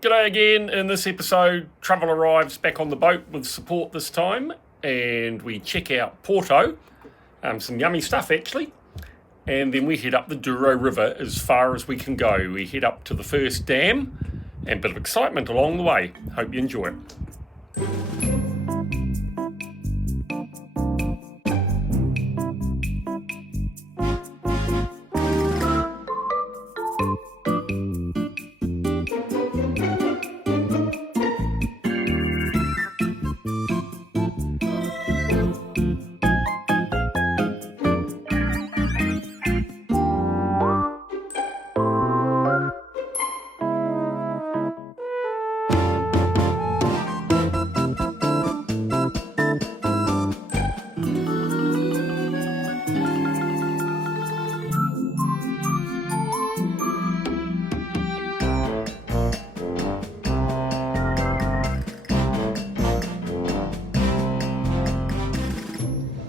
G'day again. In this episode, travel arrives back on the boat with support this time, and we check out Porto, some yummy stuff actually, and then we head up the Douro River as far as we can go. We head up to the first dam, and a bit of excitement along the way. Hope you enjoy it.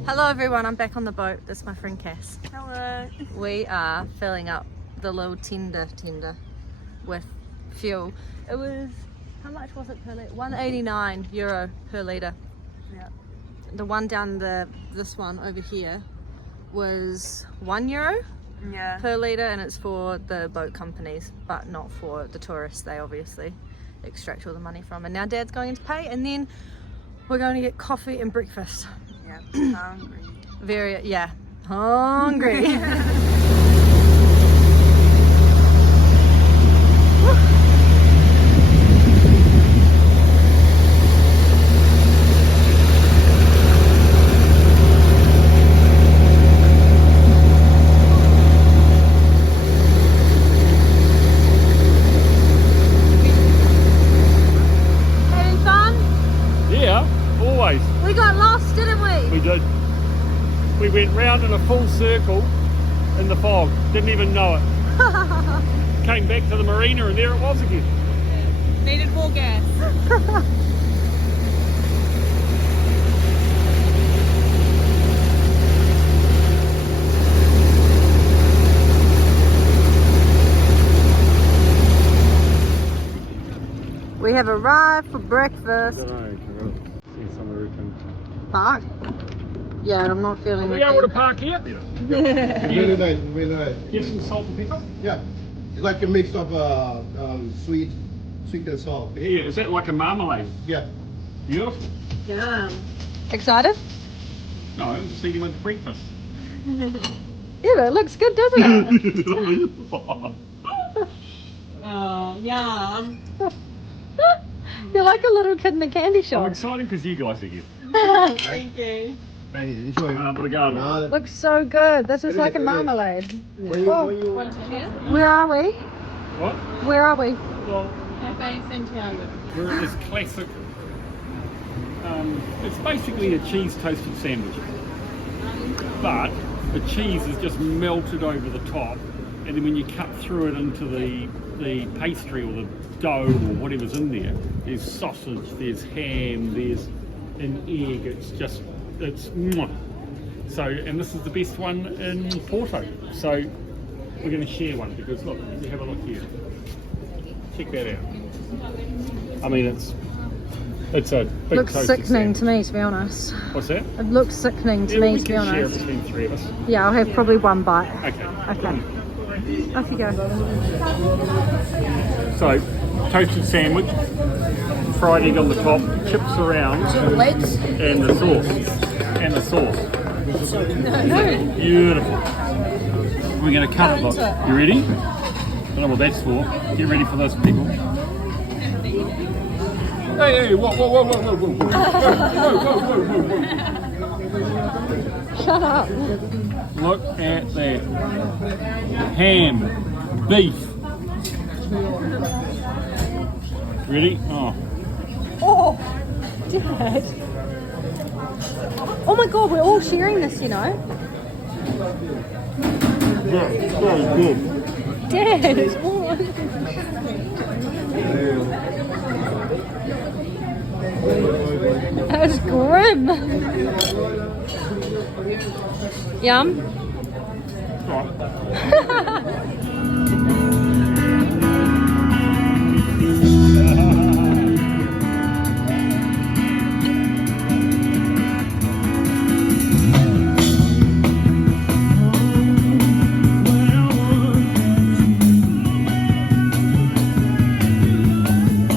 Hello everyone, I'm back on the boat. This is my friend Cass. Hello. We are filling up the little tender with fuel. It was, how much was it per litre? €189 per litre. Yeah. The one down this one over here was €1 Yeah. per litre, and it's for the boat companies, but not for the tourists. They obviously extract all the money from. And now Dad's going to pay, and then we're going to get coffee and breakfast. Yeah. Hungry. Hungry. Having fun? Yeah, always. We got lost, didn't we? We did. We went round in a full circle in the fog. Didn't even know it. Came back to the marina and there it was again. Needed more gas. We have arrived for breakfast. I don't know, see somewhere we can... Park? Yeah, I'm not feeling Are it. we able to park here? Really nice, really nice. Give some salt and pepper? Yeah, it's like a mix of sweet and salt. Yeah, is that like a marmalade? Yeah. Beautiful. Yeah. Excited? No, I'm just eating with breakfast. Yeah, it looks good, doesn't it? Oh, yum. You're like a little kid in a candy I'm shop. excited because you guys are here. Thank you. Hey, enjoy. But again, Looks so good. This is like a marmalade. Want to share? Where are we? what? Where are we? Well, Cafe Santiago. we're at this classic, it's basically a cheese toasted sandwich. But the cheese is just melted over the top, and then when you cut through it into the pastry or the dough or whatever's in there, there's sausage, there's ham, there's an egg. It's mwah. So, and this is the best one in Porto. So we're going to share one because look, you have a look here. Check that out. I mean, it's a big Looks toasted sickening sandwich. to me, to be honest. What's that? It looks sickening to Yeah, me, we to be can share honest. between three of us. Yeah, I'll have probably one bite. Okay. Okay. Off you go. So, toasted sandwich, fried egg on the top, chips around, and the sauce. And the sauce. Beautiful. We're going to cut it. Look. You ready? I don't know what that's for. Get ready for this, people. Hey, whoa, whoa, whoa, whoa, whoa, whoa, whoa, whoa, whoa, whoa, whoa. Shut up. Look at that. Ham, beef. Ready? Oh. Oh, Dad. Oh my God, we're all sharing this, you know. Yeah, so good. Dad. Oh. That was grim. Yum.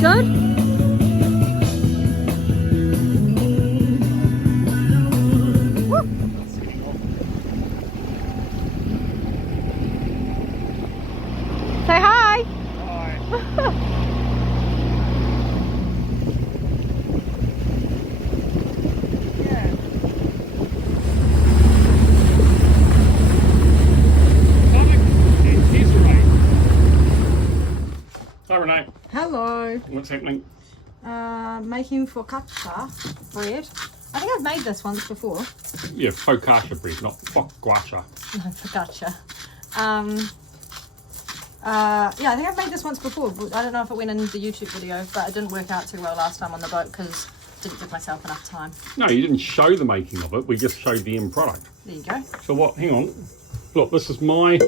Good? Woo. Say hi. Hi Renee, Hello. what's happening? Making focaccia bread. I think I've made this once before. Yeah, focaccia bread, not focaccia. No, focaccia. Yeah, I think I've made this once before. I don't know if it went in the YouTube video, but it didn't work out too well last time on the boat because I didn't give myself enough time. No, you didn't show the making of it, we just showed the end product. There you go. So what, hang on, look, this is my,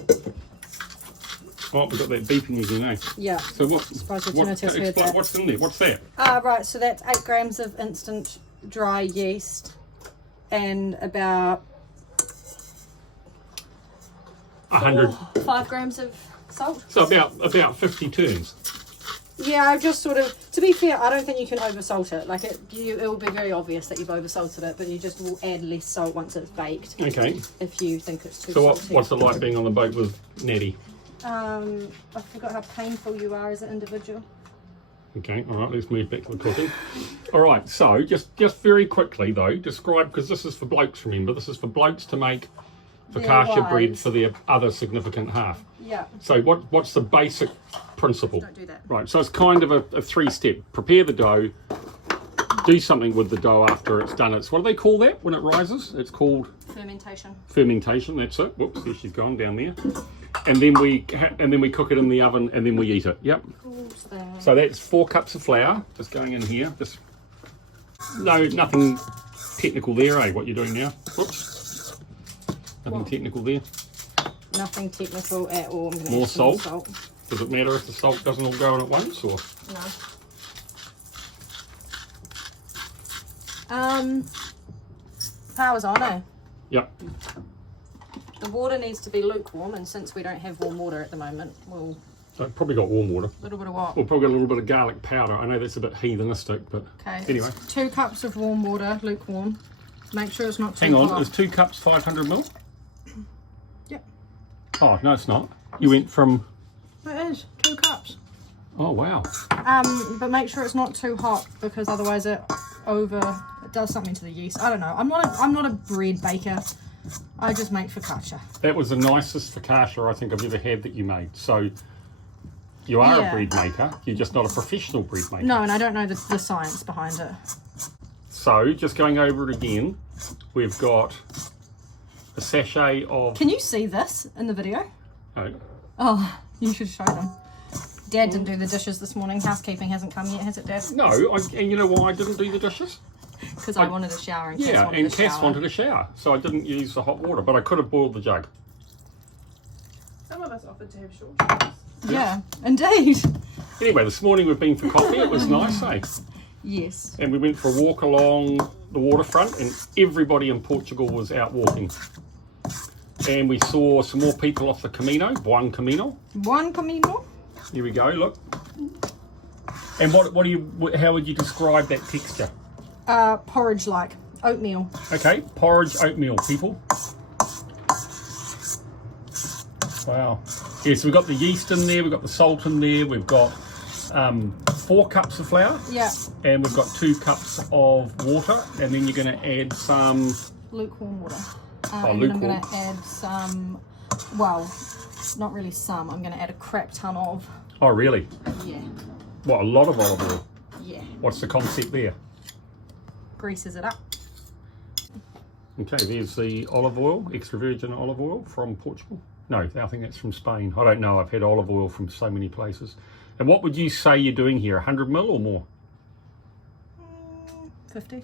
oh, we've got that beeping again, eh? Yeah. So what, Surprised the tinnitus heard that. what's in there, what's that? Right, so that's 8 grams of instant dry yeast and about 100, 5 grams of salt. so about 50 turns. Yeah, I've just sort of, to be fair, I don't think you can oversalt it. Like it will be very obvious that you've oversalted it, but you just will add less salt once it's baked. Okay. If you think it's too So salty. what's it like being on the boat with Natty? I forgot how painful you are as an individual. Okay, all right, let's move back to the cooking. All right, so just very quickly though, describe, because this is for blokes, remember, this is for blokes to make focaccia bread wives. for their other significant half. Yeah. So what's the basic principle? Don't do that. Right, so it's kind of a 3-step. Prepare the dough, do something with the dough after it's done. It's, what do they call that when it rises? It's called? Fermentation. Fermentation, that's it. Whoops, there she's gone down there. And then we cook it in the oven and then we eat it. Yep. So that's 4 cups of flour, just going in here. Just nothing technical there, eh? What you're doing now? Whoops. Nothing technical there. Nothing technical at all. I'm gonna More add some more salt. Does it matter if the salt doesn't all go in at once, or? No. Power's on, eh? Yep. The water needs to be lukewarm, and since we don't have warm water at the moment, we'll I've probably got warm water. a little bit of what? We'll probably got a little bit of garlic powder. I know that's a bit heathenistic, but Okay. anyway. 2 cups of warm water, lukewarm. Make sure it's not too Hang on, hot. is 2 cups 500 ml? Yep. Oh, no, it's not. You went from, It is 2 cups. oh, wow. But make sure it's not too hot because otherwise it does something to the yeast. I don't know. I'm not a bread baker. I just make focaccia. That was the nicest focaccia I think I've ever had that you made. So you are Yeah. a bread maker, you're just not a professional bread maker. No, and I don't know the science behind it. So just going over it again, we've got a sachet of... Can you see this in the video? Oh, Oh, you should show them. Dad didn't do the dishes this morning. Housekeeping hasn't come yet, has it, Dad? no, and you know why I didn't do the dishes? Because I wanted a shower and Cass Yeah, wanted and a shower. Cass wanted a shower, so I didn't use the hot water, but I could have boiled the jug. Some of us offered to have short showers. Yeah, indeed. Anyway, this morning we've been for coffee, it was nice, eh? Yes. And we went for a walk along the waterfront and everybody in Portugal was out walking. And we saw some more people off the Camino, One Camino. One Camino. Here we go, look. And how would you describe that texture? Porridge-like. Oatmeal. Okay, porridge oatmeal, people. Wow. Yeah, so we've got the yeast in there, we've got the salt in there, we've got 4 cups of flour. Yeah. And we've got 2 cups of water, and then you're going to add some... Lukewarm water. Oh, and lukewarm. then I'm going to add some, well, not really some, I'm going to add a crap ton of, Oh, really? yeah, What, a lot of olive oil? yeah, What's the concept there? greases it up. Okay, there's the olive oil, extra virgin olive oil from Portugal. No, I think that's from Spain. I don't know, I've had olive oil from so many places. And what would you say you're doing here, 100 ml or more? 50.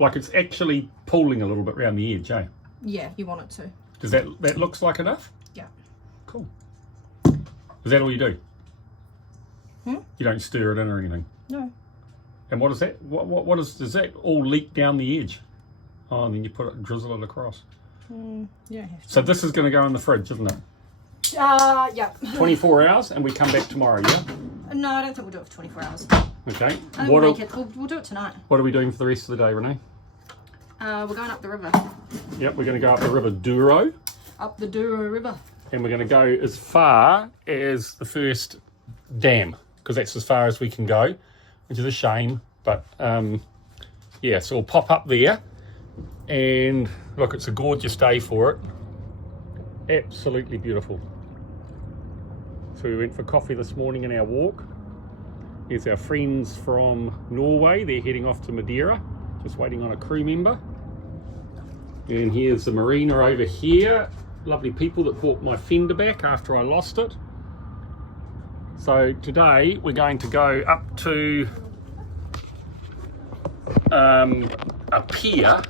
Like it's actually pooling a little bit around the edge, eh? Yeah, you want it to. Does that looks like enough? Yeah. Cool. Is that all you do? Hmm? You don't stir it in or anything? No. And what is that? Does that all leak down the edge? Oh, and then you put it and drizzle it across. Yeah. So this is going to go in the fridge, isn't it? Yeah. 24 hours and we come back tomorrow, yeah? No, I don't think we'll do it for 24 hours. Okay. I think What we'll, are, make it, we'll do it tonight. what are we doing for the rest of the day, Renee? We're going up the river. Yep, we're going to go up the River Douro, Up the Douro River. and we're going to go as far as the first dam, because that's as far as we can go, which is a shame. But yeah, so we'll pop up there, and look, it's a gorgeous day for it. Absolutely beautiful. So we went for coffee this morning in our walk. Here's our friends from Norway. They're heading off to Madeira, just waiting on a crew member. And here's the marina over here. Lovely people that bought my fender back after I lost it. So today we're going to go up to a pier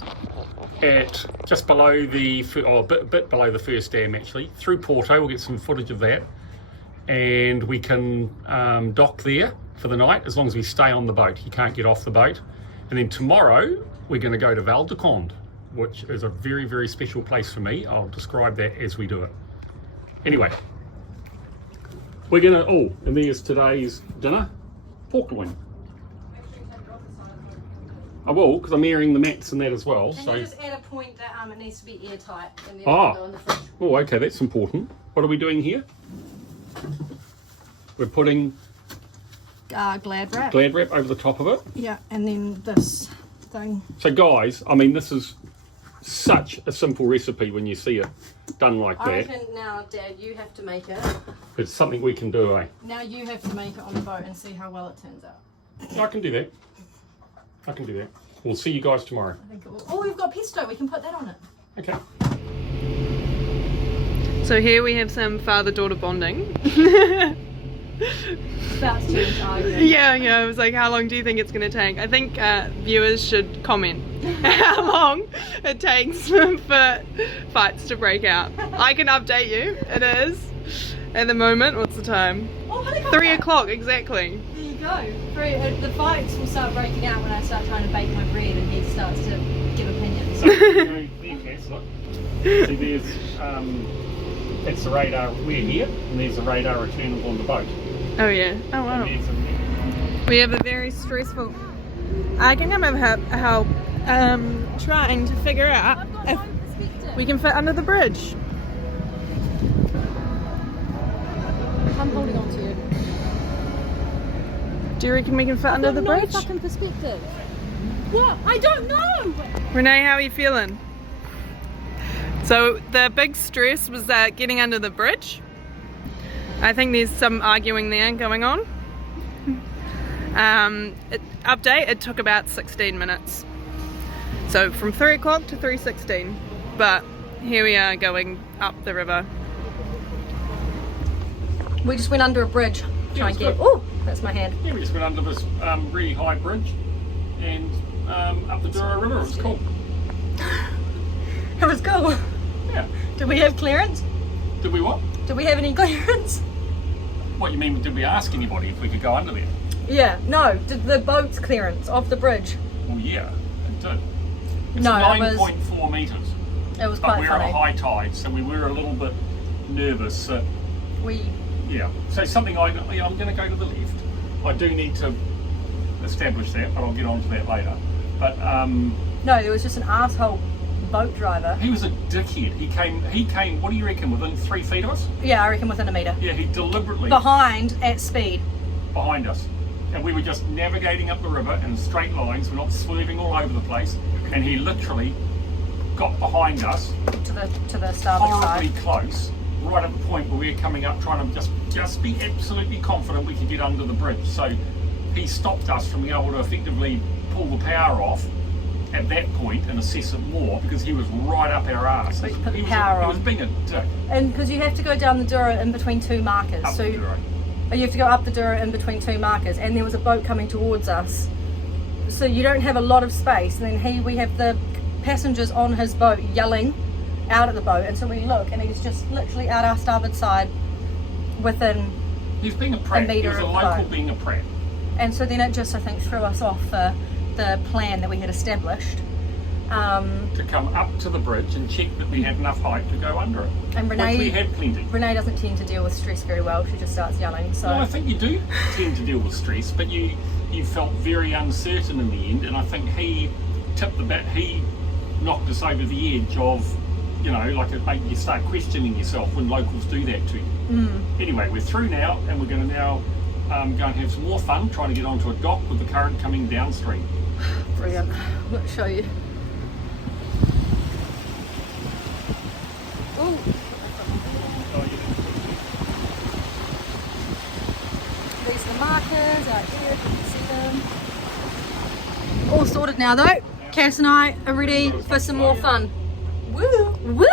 at just below the, a bit below the first dam actually, through Porto. We'll get some footage of that, and we can dock there for the night as long as we stay on the boat. You can't get off the boat. And then tomorrow we're going to go to Val de Conde, which is a very, very special place for me. I'll describe that as we do it. Anyway, we're gonna, oh, and there's today's dinner, pork loin. I will, because I'm airing the mats and that as well. Can So, you just add a point that it needs to be airtight and then Ah. go in the fridge? oh, okay, that's important. What are we doing here? We're putting Glad wrap. Glad wrap over the top of it. Yeah, and then this thing. So guys, I mean, this is such a simple recipe when you see it done like I that. reckon now, Dad, you have to make it. It's something we can do, eh? Now you have to make it on the boat and see how well it turns out. I can do that. I can do that. We'll see you guys tomorrow. I think it will. Oh, we've got pesto. We can put that on it. Okay. So here we have some father-daughter bonding. About to argue. Yeah, I was like, how long do you think it's going to take? I think viewers should comment how long it takes for fights to break out. I can update you. It is, at the moment, what's the time? Oh, helicopter. 3 o'clock, exactly. There you go. The fights will start breaking out when I start trying to bake my bread and he starts to give opinions. So, there, Cass, look. See, there's, that's the radar. We're here, and there's the radar returnable on the boat. Oh yeah. Oh wow. And there's We have a very stressful. I can come and help trying to figure out if we can fit under the bridge. I'm holding on to you. Do you reckon we can fit under the bridge? No fucking perspective. What? I don't know. Renee, how are you feeling? So the big stress was getting under the bridge. I think there's some arguing there going on. Update, it took about 16 minutes. So from 3 o'clock to 3:16. But here we are going up the river. We just went under a bridge. Try and get. it's good. Oh, that's my hand. Yeah, we just went under this really high bridge and up the Douro River. It was cool. It was cool. Yeah. Did we have clearance? Did we what? Did we have any clearance? What you mean? Did we ask anybody if we could go under there? Yeah. No. Did the boat's clearance of the bridge? Well, yeah, it did. It's No, it was- 9.4 metres. It was But quite we're funny. at a high tide, so we were a little bit nervous that, We. yeah. So something I'm going to go to the left. I do need to establish that, but I'll get onto that later. But No, there was just an asshole boat driver. he was a dickhead. He came, what do you reckon, within 3 feet of us? Yeah, I reckon within a metre. Yeah, he deliberately Behind at speed. behind us. And we were just navigating up the river in straight lines. We're not swerving all over the place. And he literally got behind us, To the starboard horribly side. close, right at the point where we were coming up, trying to just be absolutely confident we could get under the bridge. So he stopped us from being able to effectively pull the power off at that point and assess it more, because he was right up our arse. We put the He was power He on. was being a dick. And because you have to go down the Douro in between two markers. Up So the Douro. you have to go up the Douro in between two markers, and there was a boat coming towards us. So you don't have a lot of space. And then we have the passengers on his boat yelling out at the boat, and so we look, and he's just literally out our starboard side within. He's being a prat. He metre was a of the local boat. being a prat. And so then it just, I think, threw us off the plan that we had established. to come up to the bridge and check that we had enough height to go under it. And which we had plenty. Renee doesn't tend to deal with stress very well. She just starts yelling. So No, I think you do tend to deal with stress, but you felt very uncertain in the end, and I think he tipped the bat. He knocked us over the edge of, you know, like it made you start questioning yourself when locals do that to you. Anyway, we're through now, and we're going to now go and have some more fun trying to get onto a dock with the current coming downstream. brilliant. Let's show you. Oh. These are the markers out here, if you can see them. All sorted now though. Cass and I are ready for some more fun. Woo! Woo!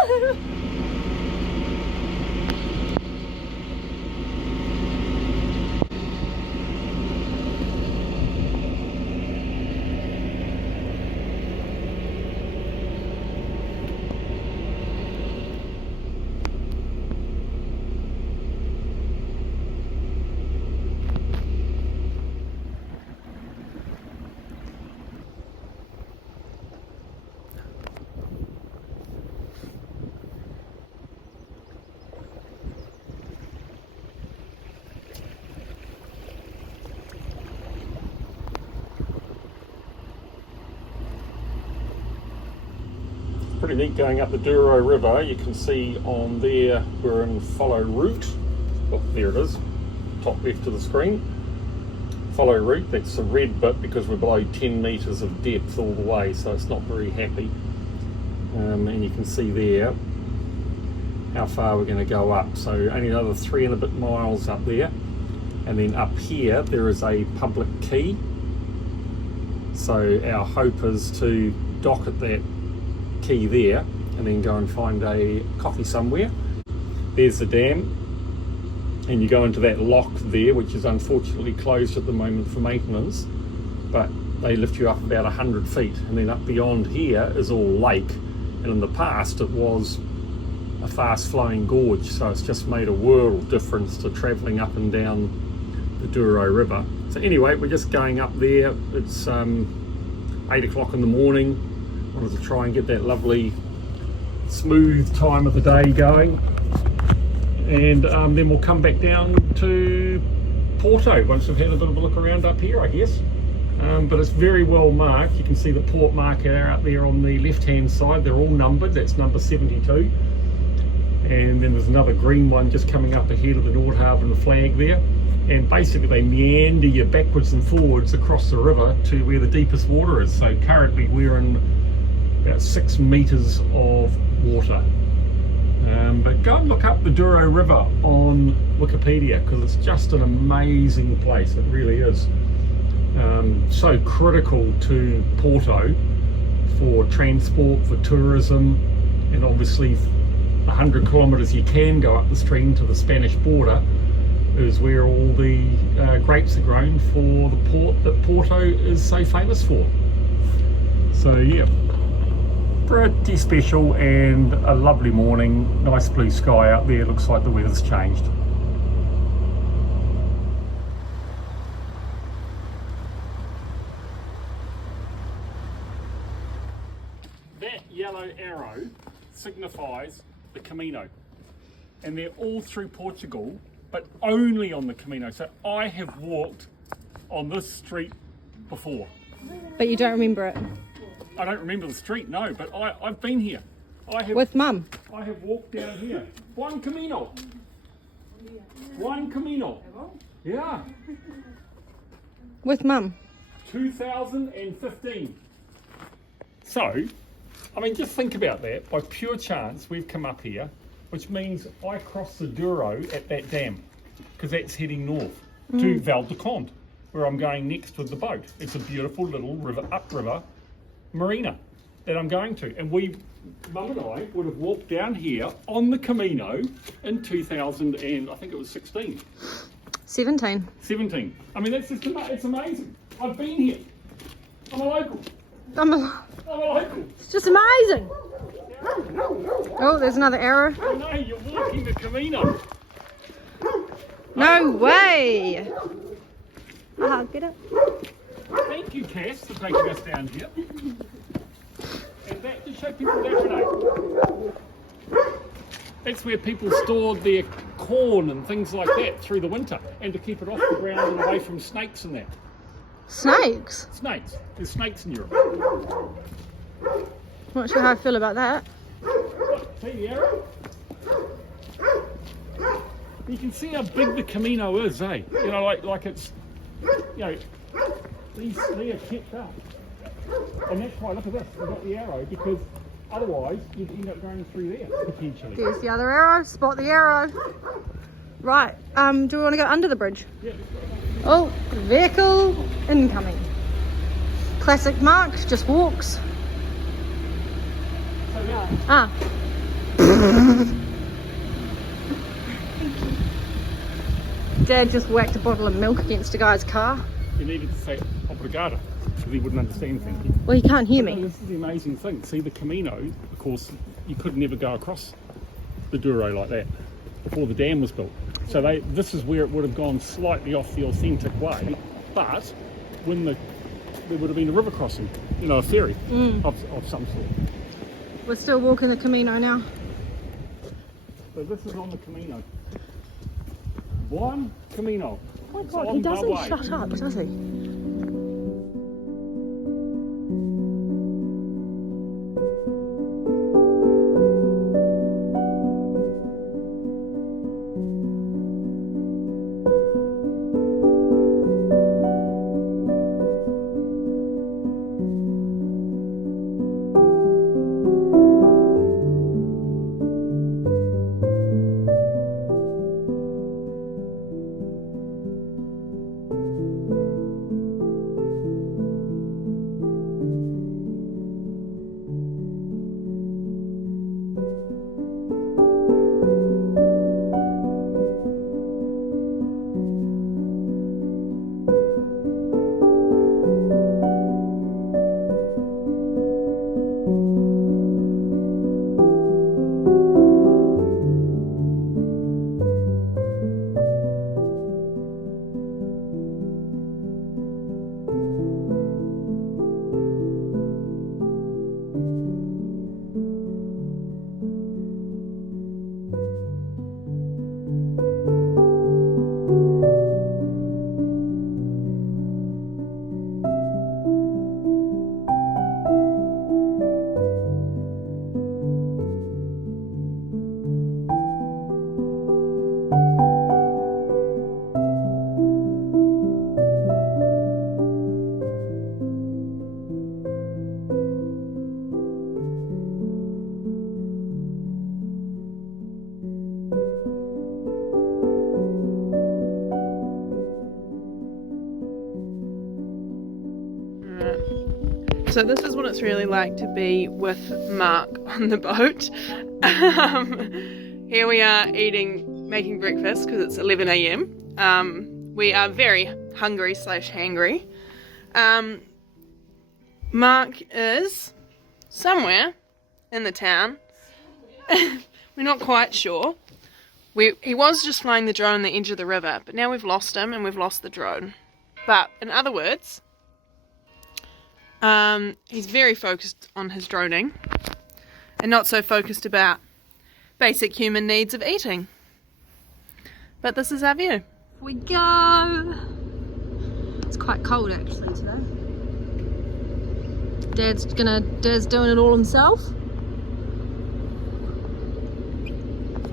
Pretty neat going up the Douro River. You can see on there we're in follow route. Oh, there it is, top left of the screen. Follow route, that's the red bit because we're below 10 metres of depth all the way, so it's not very happy. And you can see there how far we're going to go up. So only another 3 and a bit miles up there. And then up here there is a public quay. So our hope is to dock at that quay there and then go and find a coffee somewhere. There's the dam, and you go into that lock there, which is unfortunately closed at the moment for maintenance, but they lift you up about 100 feet, and then up beyond here is all lake, and in the past it was a fast flowing gorge, so it's just made a world of difference to travelling up and down the Douro River. So anyway, we're just going up there. It's 8 o'clock in the morning. Wanted to try and get that lovely smooth time of the day going, and then we'll come back down to Porto once we've had a bit of a look around up here, I guess. But it's very well marked. You can see the port marker out there on the left hand side. They're all numbered. That's number 72, and then there's another green one just coming up ahead of the Nordhavn flag there, and basically they meander you backwards and forwards across the river to where the deepest water is. So currently we're in about 6 metres of water. But go and look up the Douro River on Wikipedia, because it's just an amazing place. It really is. So critical to Porto for transport, for tourism, and obviously 100 kilometres you can go up the stream to the Spanish border is where all the grapes are grown for the port that Porto is so famous for. So yeah, pretty special, and a lovely morning, nice blue sky out there. Looks like the weather's changed. That yellow arrow signifies the Camino, and they're all through Portugal, but only on the Camino. So I have walked on this street before. But you don't remember it? I don't remember the street, no, but I've been here. I have, With Mum? I have walked down here. One Camino. One Camino. Yeah. With Mum? 2015. So, I mean, just think about that. By pure chance, we've come up here, which means I cross the Douro at that dam, because that's heading north to Val de Conde, where I'm going next with the boat. It's a beautiful little river, upriver marina that I'm going to, and Mum and I would have walked down here on the Camino in 2000 and I think it was 16. 17. 17. I mean, that's just it's amazing. I've been here. I'm a local. I'm a local. It's just amazing. Oh, there's another arrow. Oh no, you're walking the Camino. No way. Get up. Thank you, Cass, for taking us down here. And like that. Just show people that, Renee. That's where people stored their corn and things like that through the winter, and to keep it off the ground and away from snakes and that. Snakes? Snakes. There's snakes in Europe. Not sure how I feel about that. See the arrow? You can see how big the Camino is, eh? You know, like it's, you know, these are kept up. And that's why, look at this, we've got the arrow, because otherwise you'd end up going through there, potentially. There's the other arrow, spot the arrow. Right, do we want to go under the bridge? Yeah, Oh, vehicle incoming. Classic Mark, just walks. so yeah. Ah. Dad just whacked a bottle of milk against a guy's car. You needed to say obrigado, because he wouldn't understand thank you. Well, he can't hear But me. this is the amazing thing. See, the Camino, of course, you could never go across the Douro like that before the dam was built. So this is where it would have gone slightly off the authentic way, but when there would have been a river crossing, you know, a ferry of some sort. We're still walking the Camino now. So this is on the Camino. One Camino. Oh my It's god, on he the doesn't way. shut up, does he? So this is what it's really like to be with Mark on the boat. Here we are making breakfast because it's 11 AM. We are very hungry / hangry. Mark is somewhere in the town. We're not quite sure. He was just flying the drone on the edge of the river, but now we've lost him and we've lost the drone. But in other words, he's very focused on his droning and not so focused about basic human needs of eating. But this is our view. We go. It's quite cold actually today. Dad's doing it all himself. So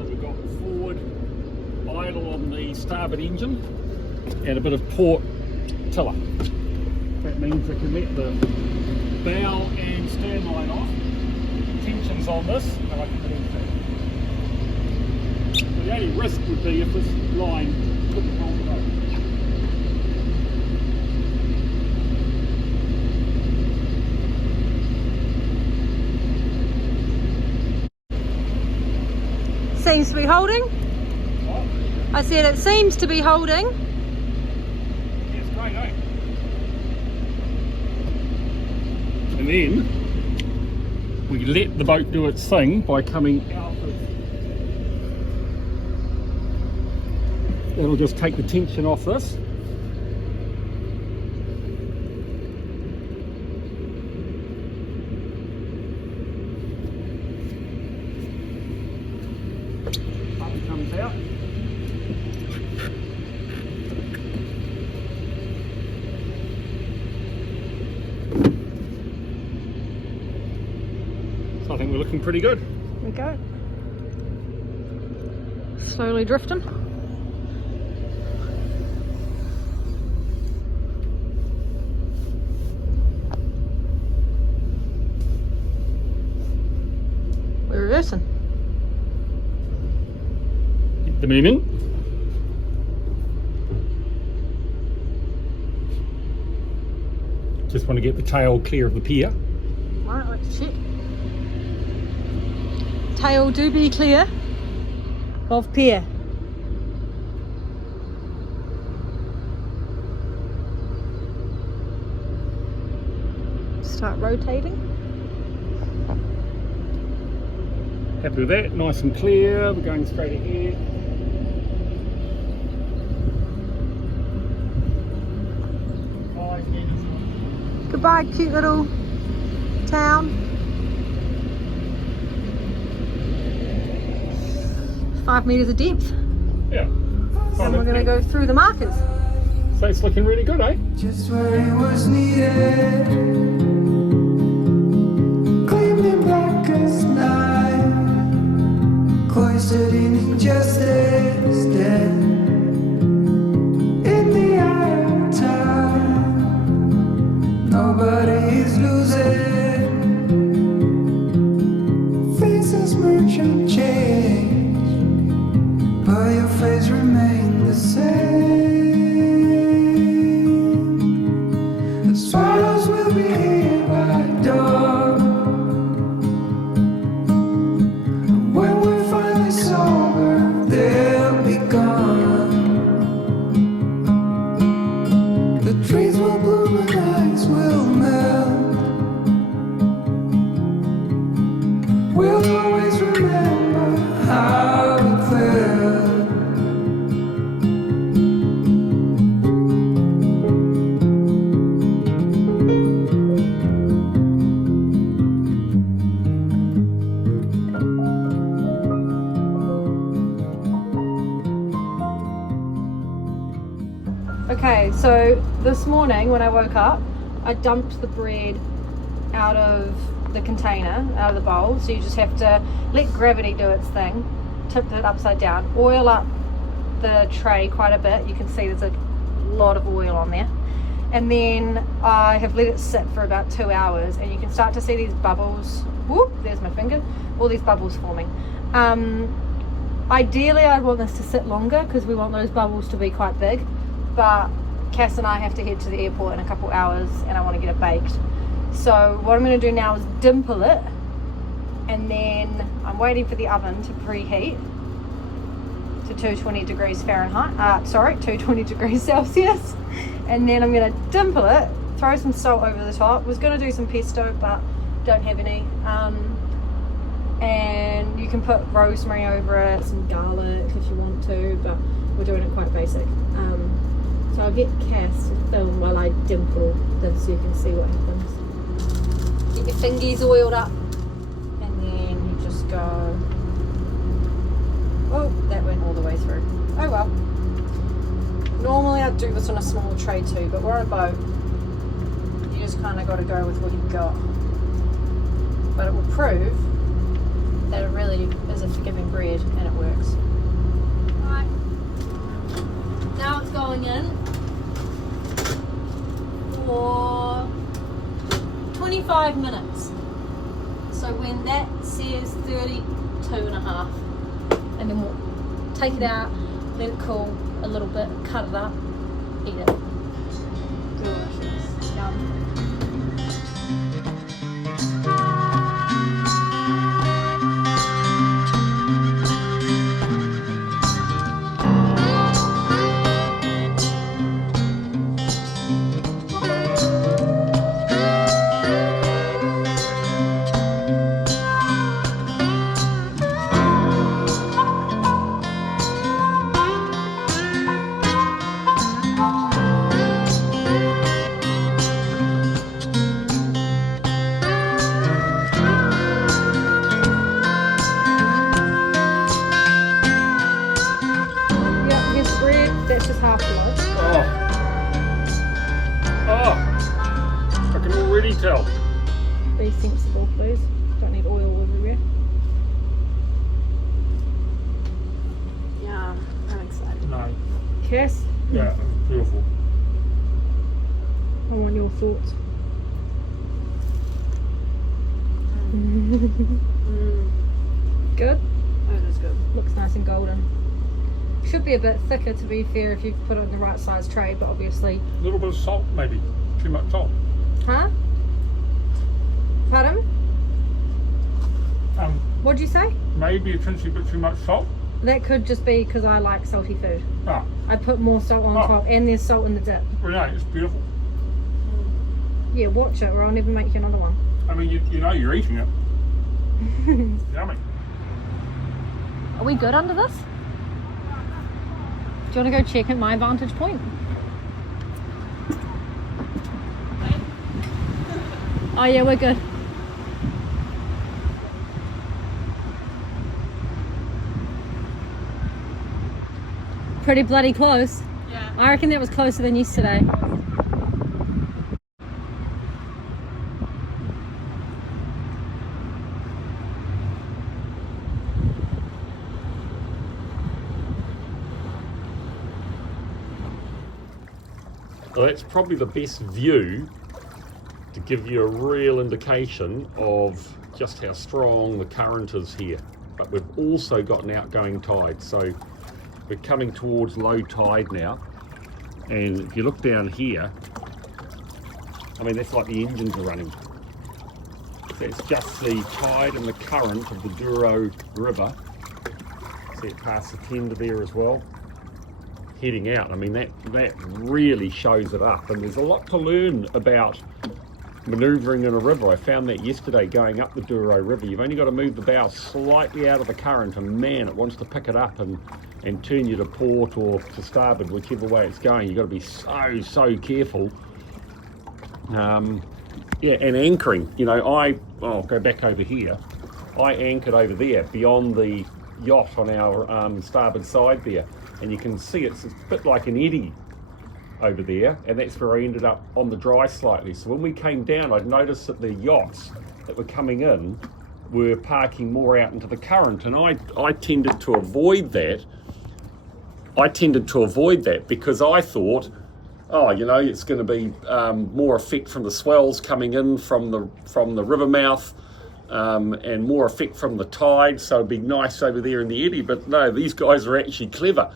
we've got forward idle on the starboard engine and a bit of port tiller. That means I can let the bow and stern line off. Tension's on this, and I can put into that. So the only risk would be if this line couldn't hold it over. Seems to be holding. What? I said it seems to be holding. Yeah, it's great, eh? And then we let the boat do its thing by coming out of. It'll just take the tension off this. we're looking pretty good. There we go. Slowly drifting. We're reversing. At the moment. Just want to get the tail clear of the pier. Right, let's check. Tail do be clear of pier. Start rotating. Happy with that, nice and clear, we're going straight ahead. Goodbye, cute little town. 5 meters of depth. Yeah. And we're going to go through the markers. So it's looking really good, eh? Just where it was needed, gleamed in black as night, cloistered in injustice, dead in the eye of time. Nobody is losing, faces merchant change, but your face remains the same. Swallows will be here by dawn. When we're finally sober, they'll be gone. The trees will bloom and ice will melt. We'll always remember how it felt. Okay, so this morning when I woke up, I dumped the bread out of the container, out of the bowl. So you just have to let gravity do its thing, tip it upside down, oil up the tray quite a bit. You can see there's a lot of oil on there. And then I have let it sit for about 2 hours, and you can start to see these bubbles. Whoop, there's my finger. All these bubbles forming. Ideally, I'd want this to sit longer because we want those bubbles to be quite big. But Cass and I have to head to the airport in a couple hours, and I want to get it baked. So what I'm going to do now is dimple it, and then I'm waiting for the oven to preheat to 220 degrees Fahrenheit. 220 degrees Celsius. And then I'm going to dimple it, throw some salt over the top. Was going to do some pesto, but don't have any. And you can put rosemary over it, some garlic if you want to, but we're doing it quite basic. So I'll get Cass to film while I dimple this so you can see what happens. Get your fingies oiled up, and then you just go. Oh, that went all the way through. Oh well. Normally I'd do this on a small tray too, but we're on a boat. You just kind of got to go with what you've got. But it will prove that it really is a forgiving bread and it works. Right. Now it's going in for 25 minutes. So when that says 32.5, and then we'll take it out, let it cool a little bit, cut it up, eat it. Delicious. Yum. That's just half the loaf. I can already tell. Be sensible, please. Don't need oil everywhere. No. Kiss? Yeah, it was beautiful. I want your thoughts. Good? Oh, that's good. Looks nice and golden. Should be a bit thicker, to be fair, if you put it in the right size tray, but obviously... A little bit of salt, maybe. Too much salt. Huh? Pardon? Um, What'd you say? maybe a tinsy bit too much salt. That could just be because I like salty food. Ah, I put more salt on top, and there's salt in the dip. Renee, it's beautiful. Yeah, watch it, or I'll never make you another one. I mean, you know you're eating it. Yummy. Are we good under this? Do you want to go check at my vantage point? Oh yeah, we're good. Pretty bloody close. Yeah. I reckon that was closer than yesterday. Well, that's probably the best view to give you a real indication of just how strong the current is here. But we've also got an outgoing tide, so we're coming towards low tide now. And if you look down here, I mean, that's like the engines are running. That's just the tide and the current of the Douro River. See it past the tender there as well, heading out. I mean, that really shows it up, and there's a lot to learn about manoeuvring in a river. I found that yesterday going up the Douro River. You've only got to move the bow slightly out of the current, and man, it wants to pick it up and turn you to port or to starboard, whichever way it's going. You've got to be so careful. Yeah, and anchoring. You know, I'll go back over here. I anchored over there beyond the yacht on our starboard side there, and you can see it's a bit like an eddy over there, and that's where I ended up on the dry slightly. So when we came down, I'd noticed that the yachts that were coming in were parking more out into the current, and I tended to avoid that. Because I thought, oh, you know, it's going to be more effect from the swells coming in from the river mouth, and more effect from the tide, so it'd be nice over there in the eddy. But no, these guys are actually clever,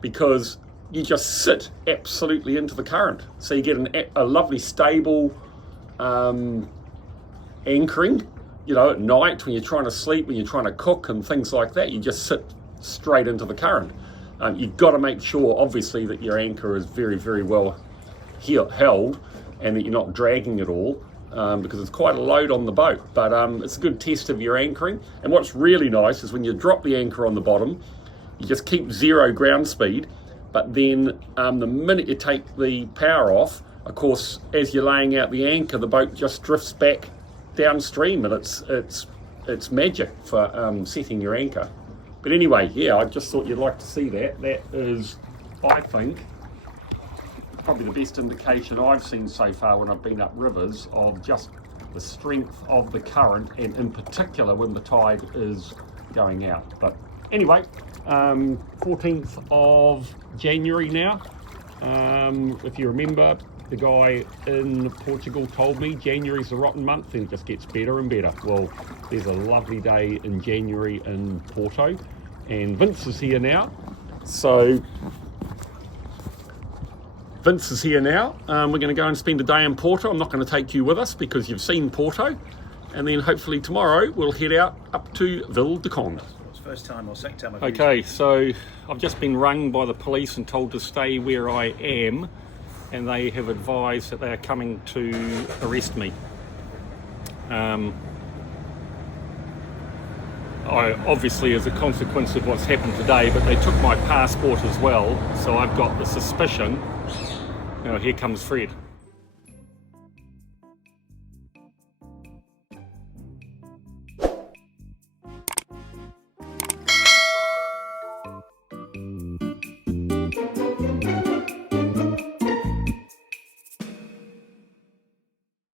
because you just sit absolutely into the current. So you get a lovely stable anchoring, you know, at night when you're trying to sleep, when you're trying to cook and things like that. You just sit straight into the current. You've got to make sure, obviously, that your anchor is very, very well held, and that you're not dragging it all, because it's quite a load on the boat. But it's a good test of your anchoring. And what's really nice is when you drop the anchor on the bottom, you just keep 0 ground speed. But then the minute you take the power off, of course, as you're laying out the anchor, the boat just drifts back downstream, and it's magic for setting your anchor. But anyway, yeah, I just thought you'd like to see that. That is, I think, probably the best indication I've seen so far when I've been up rivers of just the strength of the current, and in particular when the tide is going out. But anyway, 14th of January now. If you remember, the guy in Portugal told me January's a rotten month and it just gets better and better. Well, there's a lovely day in January in Porto, and Vince is here now. So Vince is here now. We're going to go and spend a day in Porto. I'm not going to take you with us because you've seen Porto, and then hopefully tomorrow we'll head out up to Ville de Conde. First time or second time I've Okay, so I've just been rung by the police and told to stay where I am, and they have advised that they are coming to arrest me. Obviously as a consequence of what's happened today, but they took my passport as well, so I've got the suspicion. Now here comes Fred.